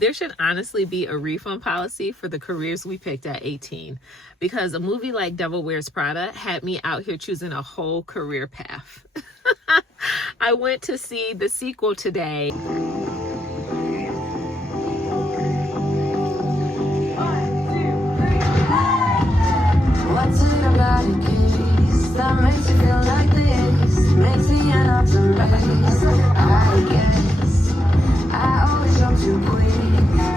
There should honestly be a refund policy for the careers we picked at 18, because a movie like Devil Wears Prada had me out here choosing a whole career path. I went to see the sequel today. What's it about a kiss that makes you feel like this? Makes me an optimist, I guess. I always jump too quick,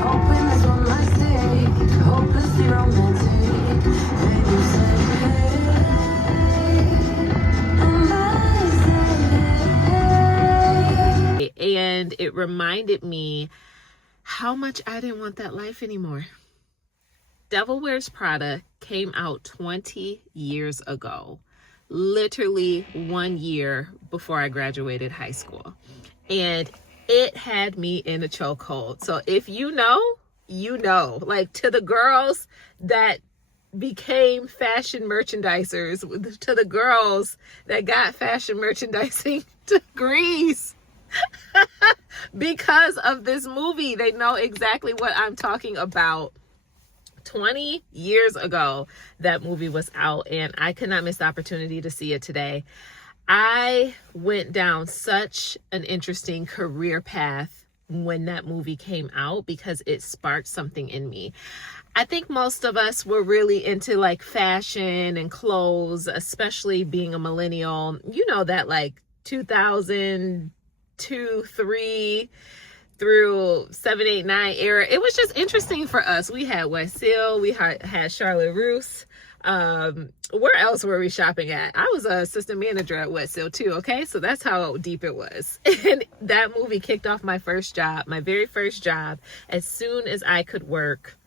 hoping this one might stick. Hopelessly romantic, and you say hey, and I say hey. And it reminded me how much I didn't want that life anymore. Devil Wears Prada came out 20 years ago, literally 1 year before I graduated high school. And it had me in a chokehold. So if you know, you know. Like, to the girls that became fashion merchandisers, to the girls that got fashion merchandising degrees because of this movie, they know exactly what I'm talking about. 20 years ago, that movie was out, and I could not miss the opportunity to see it today. I went down such an interesting career path when that movie came out because it sparked something in me. I think most of us were really into like fashion and clothes, especially being a millennial. You know that like 2002, 3 through 7, 8, 9 era, it was just interesting for us. We had West Hill, we had Charlotte Russe. Where else were we shopping at? I was an assistant manager at West Hill too, okay? So that's how deep it was. And that movie kicked off my first job, my very first job, as soon as I could work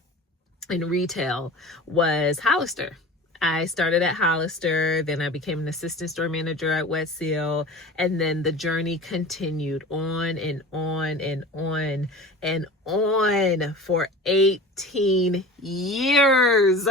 in retail, was Hollister. I started at Hollister, then I became an assistant store manager at West Hill, and then the journey continued on and on and on and on for 18 years.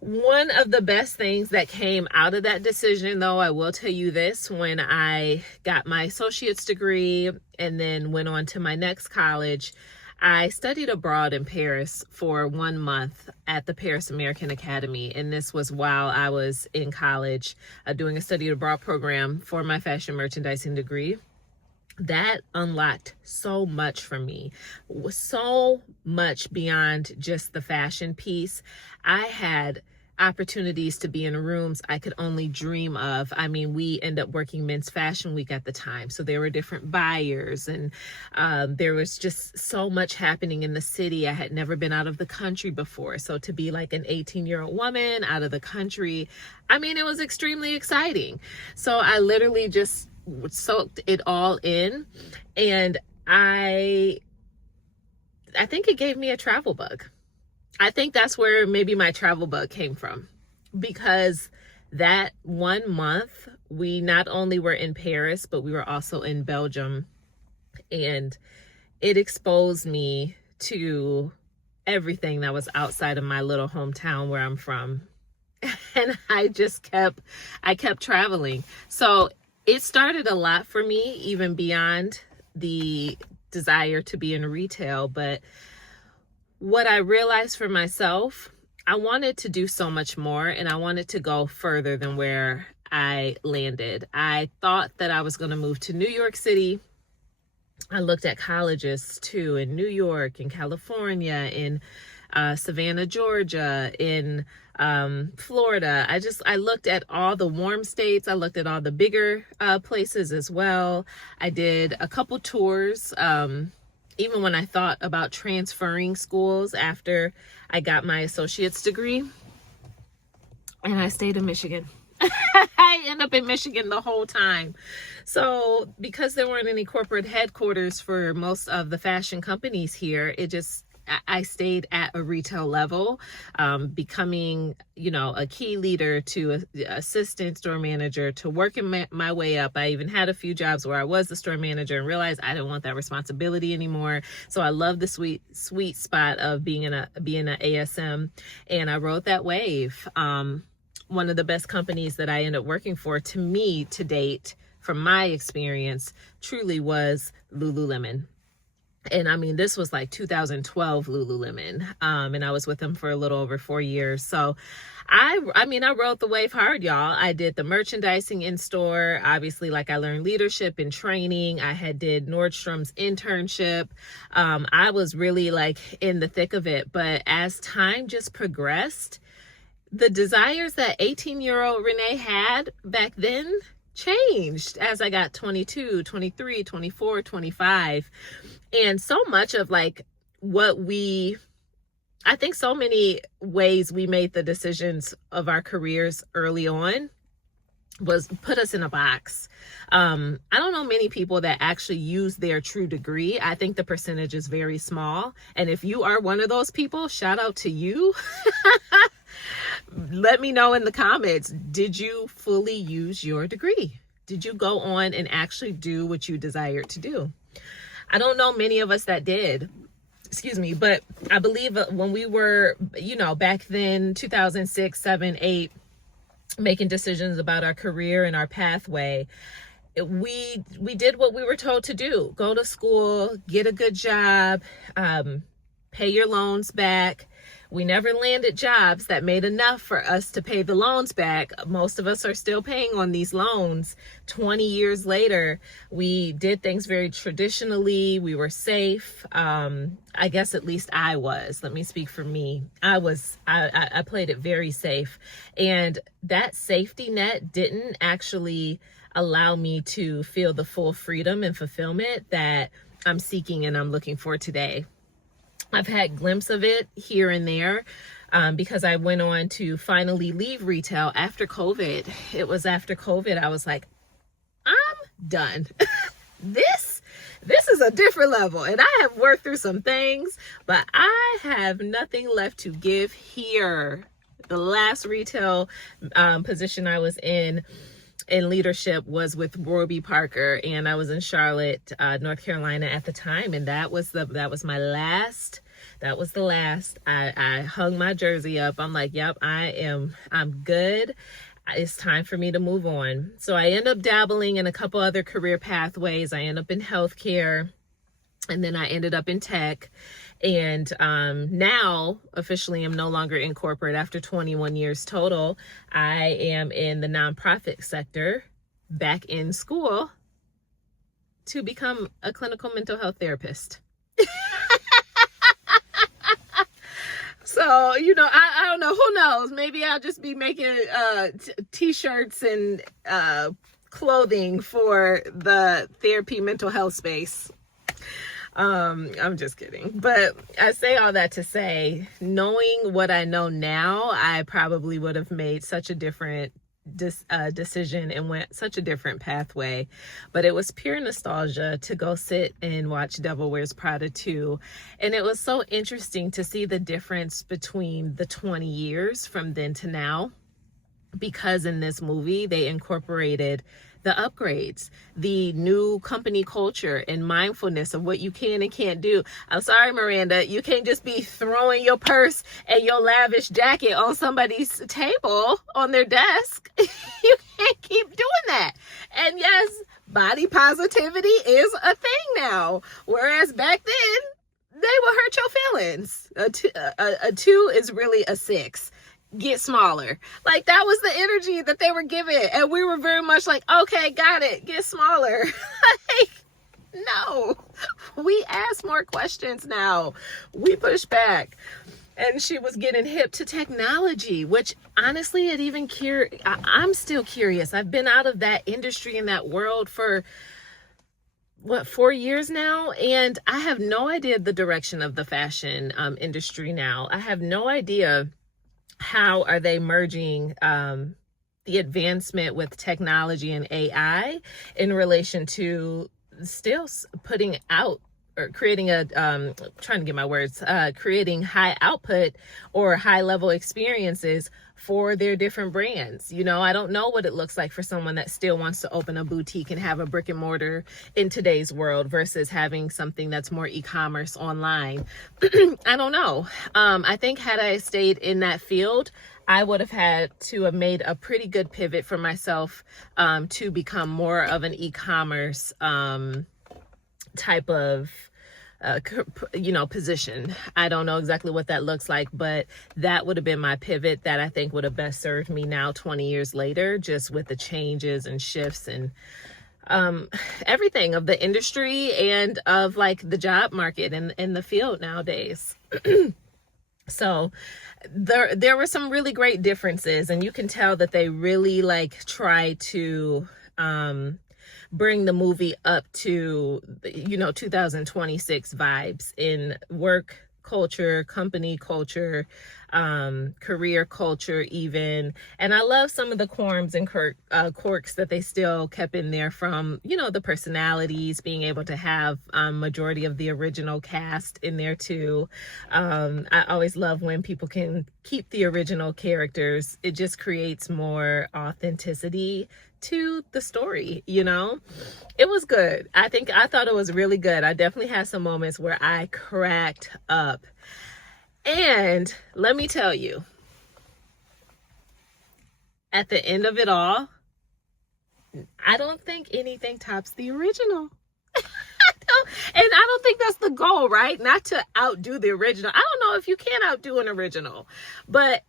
One of the best things that came out of that decision, though, I will tell you this, when I got my associate's degree and then went on to my next college, I studied abroad in Paris for 1 month at the Paris American Academy. And this was while I was in college doing a study abroad program for my fashion merchandising degree. That unlocked so much for me, so much beyond just the fashion piece. I had opportunities to be in rooms I could only dream of. I mean, we end up working Men's Fashion Week at the time, so there were different buyers, and there was just so much happening in the city. I had never been out of the country before, so to be like an 18-year-old woman out of the country, I mean, it was extremely exciting. So I literally just soaked it all in, and I think it gave me a travel bug. I think that's where maybe my travel bug came from, because that 1 month, we not only were in Paris, but we were also in Belgium, and it exposed me to everything that was outside of my little hometown where I'm from. And I kept traveling. So it started a lot for me, even beyond the desire to be in retail. But what I realized for myself, I wanted to do so much more, and I wanted to go further than where I landed. I thought that I was going to move to New York City. I looked at colleges too, in New York, in California, in Savannah, Georgia, in Florida. I looked at all the warm states. I looked at all the bigger places as well. I did a couple tours, even when I thought about transferring schools after I got my associate's degree. And I stayed in Michigan. I ended up in Michigan the whole time. So because there weren't any corporate headquarters for most of the fashion companies here, I stayed at a retail level, becoming, a key leader to assistant store manager, to working my way up. I even had a few jobs where I was the store manager and realized I didn't want that responsibility anymore. So I love the sweet spot of being an ASM, and I rode that wave. One of the best companies that I ended up working for, to me, to date, from my experience, truly was Lululemon. And I mean, this was like 2012 Lululemon. And I was with them for a little over 4 years. So I mean, I rode the wave hard, y'all. I did the merchandising in store. Obviously, like, I learned leadership and training. I had did Nordstrom's internship. I was really like in the thick of it. But as time just progressed, the desires that 18-year-old Renee had back then changed as I got 22, 23, 24, 25. And so much of like I think so many ways we made the decisions of our careers early on was put us in a box. I don't know many people that actually use their true degree. I think the percentage is very small. And if you are one of those people, shout out to you. Let me know in the comments, did you fully use your degree? Did you go on and actually do what you desired to do? I don't know many of us that did. Excuse me, but I believe when we were, back then, 2006, 7, 8, making decisions about our career and our pathway, we did what we were told to do. Go to school, get a good job, pay your loans back. We never landed jobs that made enough for us to pay the loans back. Most of us are still paying on these loans. 20 years later, we did things very traditionally. We were safe. I guess at least I was. Let me speak for me. I played it very safe. And that safety net didn't actually allow me to feel the full freedom and fulfillment that I'm seeking and I'm looking for today. I've had glimpses of it here and there because I went on to finally leave retail after COVID. It was after COVID, I was like, I'm done. This is a different level. And I have worked through some things, but I have nothing left to give here. The last retail position I was in leadership was with Warby Parker, and I was in Charlotte, North Carolina at the time, and that was the last. I hung my jersey up. I'm like, yep, I'm good. It's time for me to move on. So I end up dabbling in a couple other career pathways. I end up in healthcare, and then I ended up in tech. And now officially I'm no longer in corporate after 21 years total. I am in the nonprofit sector, back in school to become a clinical mental health therapist. So, I don't know, who knows? Maybe I'll just be making t-shirts and clothing for the therapy mental health space. I'm just kidding. But I say all that to say, knowing what I know now, I probably would have made such a different decision and went such a different pathway. But it was pure nostalgia to go sit and watch Devil Wears Prada 2. And it was so interesting to see the difference between the 20 years from then to now. Because in this movie, they incorporated the upgrades, the new company culture and mindfulness of what you can and can't do. I'm sorry, Miranda, you can't just be throwing your purse and your lavish jacket on somebody's table on their desk. You can't keep doing that. And yes, body positivity is a thing now. Whereas back then, they will hurt your feelings. A 2 is really a 6. Get smaller. Like, that was the energy that they were giving, and we were very much like, okay, got it, get smaller. Like, no, we ask more questions now, we push back. And she was getting hip to technology, which honestly, I'm still curious. I've been out of that industry and that world for 4 years now, and I have no idea the direction of the fashion industry now. I have no idea how are they merging the advancement with technology and AI in relation to still putting out or creating creating high output or high level experiences for their different brands. I don't know what it looks like for someone that still wants to open a boutique and have a brick and mortar in today's world versus having something that's more e-commerce online. I don't know. I think had I stayed in that field, I would have had to have made a pretty good pivot for myself to become more of an e-commerce type of position. I don't know exactly what that looks like, but that would have been my pivot that I think would have best served me now 20 years later, just with the changes and shifts and everything of the industry and of like the job market and in the field nowadays. So there were some really great differences, and you can tell that they really like try to bring the movie up to 2026 vibes in work culture, company culture, career culture even. And I love some of the quirks and quirks that they still kept in there, from the personalities, being able to have majority of the original cast in there too. I always love when people can keep the original characters. It just creates more authenticity to the story. It was good. I thought it was really good. I definitely had some moments where I cracked up. And let me tell you, at the end of it all, I don't think anything tops the original. And I don't think that's the goal, right? Not to outdo the original. I don't know if you can outdo an original, but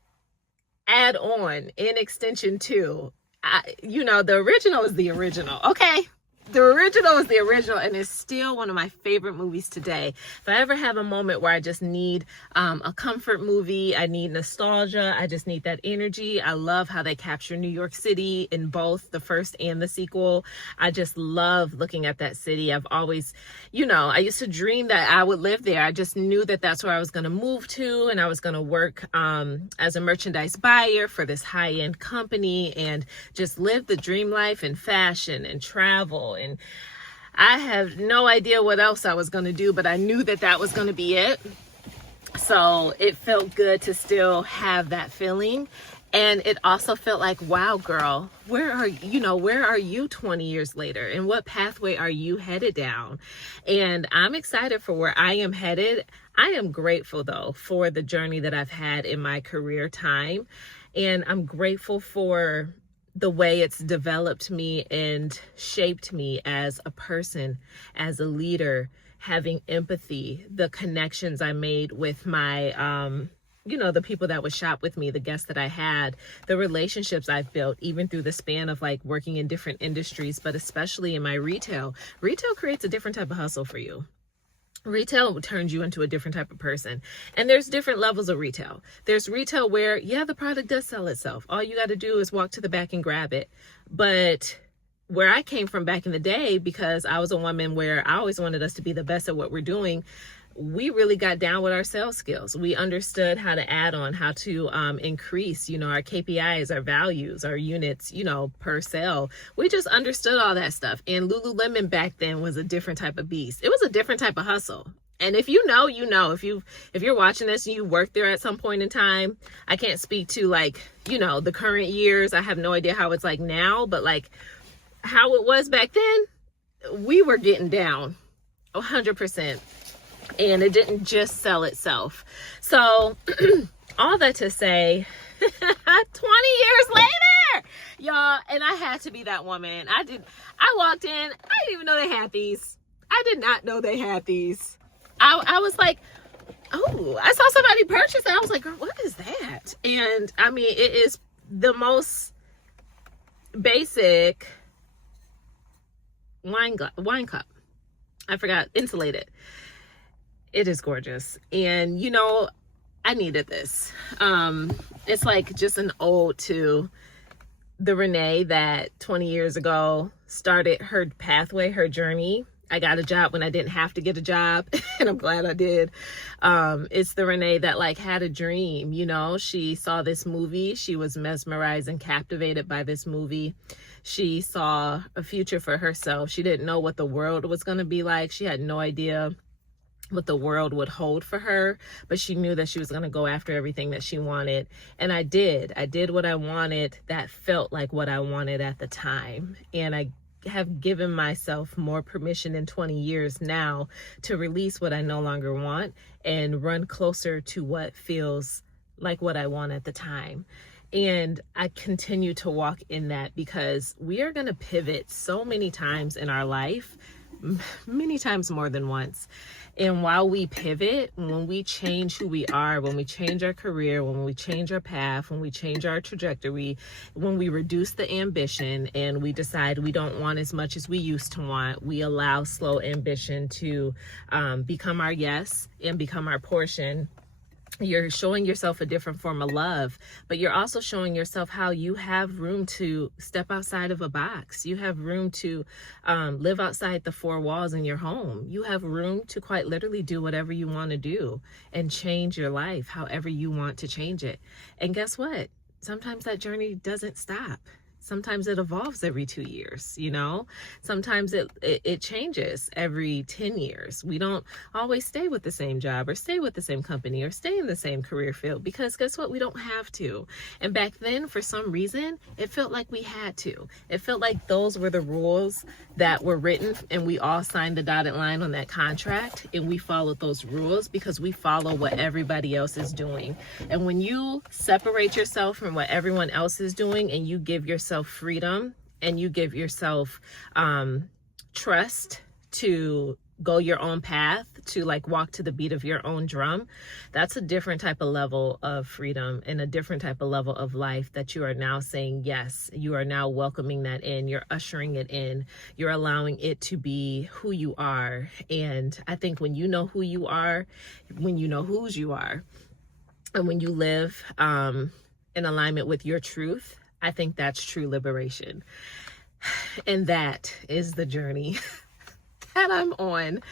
add on in extension to, the original is the original, okay? The original is the original, and it's still one of my favorite movies today. If I ever have a moment where I just need a comfort movie, I need nostalgia, I just need that energy. I love how they capture New York City in both the first and the sequel. I just love looking at that city. I've always, I used to dream that I would live there. I just knew that that's where I was going to move to, and I was going to work as a merchandise buyer for this high-end company and just live the dream life in fashion and travel. And I have no idea what else I was going to do, but I knew that that was going to be it. So it felt good to still have that feeling. And it also felt like, wow, girl, where are you 20 years later? And what pathway are you headed down? And I'm excited for where I am headed. I am grateful, though, for the journey that I've had in my career time. And I'm grateful for the way it's developed me and shaped me as a person, as a leader, having empathy, the connections I made with my, the people that would shop with me, the guests that I had, the relationships I've built, even through the span of like working in different industries, but especially in my retail. Retail creates a different type of hustle for you. Retail turns you into a different type of person. And there's different levels of retail. There's retail where, the product does sell itself. All you got to do is walk to the back and grab it. But where I came from back in the day, because I was a woman where I always wanted us to be the best at what we're doing, we really got down with our sales skills. We understood how to add on, how to increase, our KPIs, our values, our units, per sale. We just understood all that stuff. And Lululemon back then was a different type of beast. It was a different type of hustle. And if you know, if you're watching this and you worked there at some point in time, I can't speak to the current years. I have no idea how it's like now, but like how it was back then, we were getting down 100%. And it didn't just sell itself. So all that to say, 20 years later, y'all, and I had to be that woman. I walked in, I didn't even know they had these. I did not know they had these. I was like, oh, I saw somebody purchase it. I was like, girl, what is that? And I mean, it is the most basic wine cup. I forgot, insulated. It is gorgeous. And, I needed this. It's like just an ode to the Renee that 20 years ago started her pathway, her journey. I got a job when I didn't have to get a job, and I'm glad I did. It's the Renee that had a dream, she saw this movie. She was mesmerized and captivated by this movie. She saw a future for herself. She didn't know what the world was going to be like. She had no idea what the world would hold for her, but she knew that she was going to go after everything that she wanted. And I did what I wanted that felt like what I wanted at the time. And I have given myself more permission in 20 years now to release what I no longer want and run closer to what feels like what I want at the time. And I continue to walk in that, because we are going to pivot so many times in our life many times more than once. And while we pivot, when we change who we are, when we change our career, when we change our path, when we change our trajectory, when we reduce the ambition and we decide we don't want as much as we used to want, we allow slow ambition to become our yes and become our portion. You're showing yourself a different form of love, but you're also showing yourself how you have room to step outside of a box. You have room to live outside the four walls in your home. You have room to quite literally do whatever you want to do and change your life however you want to change it. And guess what? Sometimes that journey doesn't stop. Sometimes it evolves every 2 years, you know? Sometimes it changes every 10 years. We don't always stay with the same job or stay with the same company or stay in the same career field, because guess what? We don't have to. And back then, for some reason, it felt like we had to. It felt like those were the rules that were written, and we all signed the dotted line on that contract, and we followed those rules because we follow what everybody else is doing. And when you separate yourself from what everyone else is doing and you give yourself freedom and you give yourself trust to go your own path, to like walk to the beat of your own drum, that's a different type of level of freedom and a different type of level of life that you are now saying yes. You are now welcoming that in. You're ushering it in. You're allowing it to be who you are. And I think when you know who you are, when you know whose you are, and when you live in alignment with your truth, I think that's true liberation. And that is the journey that I'm on.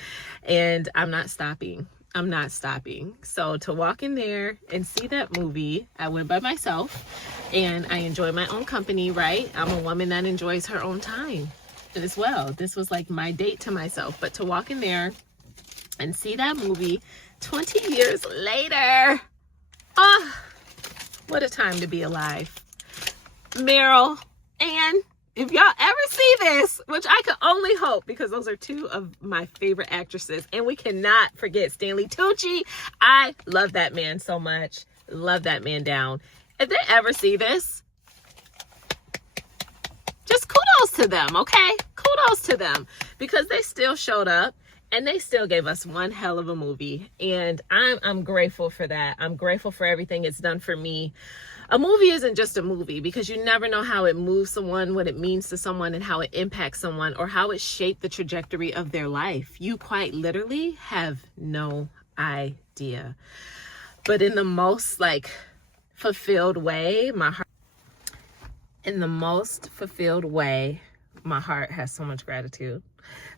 And I'm not stopping. I'm not stopping. So to walk in there and see that movie, I went by myself and I enjoy my own company, right? I'm a woman that enjoys her own time as well. This was like my date to myself. But to walk in there and see that movie 20 years later, what a time to be alive. Meryl, and if y'all ever see this, which I could only hope, because those are two of my favorite actresses, and we cannot forget Stanley Tucci. I love that man so much. Love that man down. If they ever see this, just kudos to them, okay? Kudos to them, because they still showed up and they still gave us one hell of a movie. And I'm grateful for that. I'm grateful for everything it's done for me. A movie isn't just a movie, because you never know how it moves someone, what it means to someone, and how it impacts someone, or how it shaped the trajectory of their life. You quite literally have no idea. But in the most fulfilled way, my heart has so much gratitude.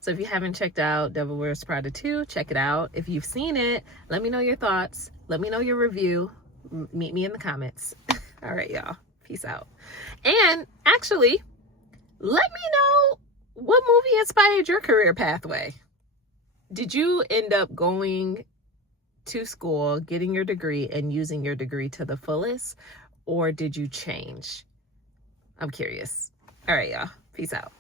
So if you haven't checked out Devil Wears Prada 2, check it out. If you've seen it, let me know your thoughts. Let me know your review. Meet me in the comments. All right, y'all. Peace out. And actually, let me know what movie inspired your career pathway. Did you end up going to school, getting your degree, and using your degree to the fullest? Or did you change? I'm curious. All right, y'all. Peace out.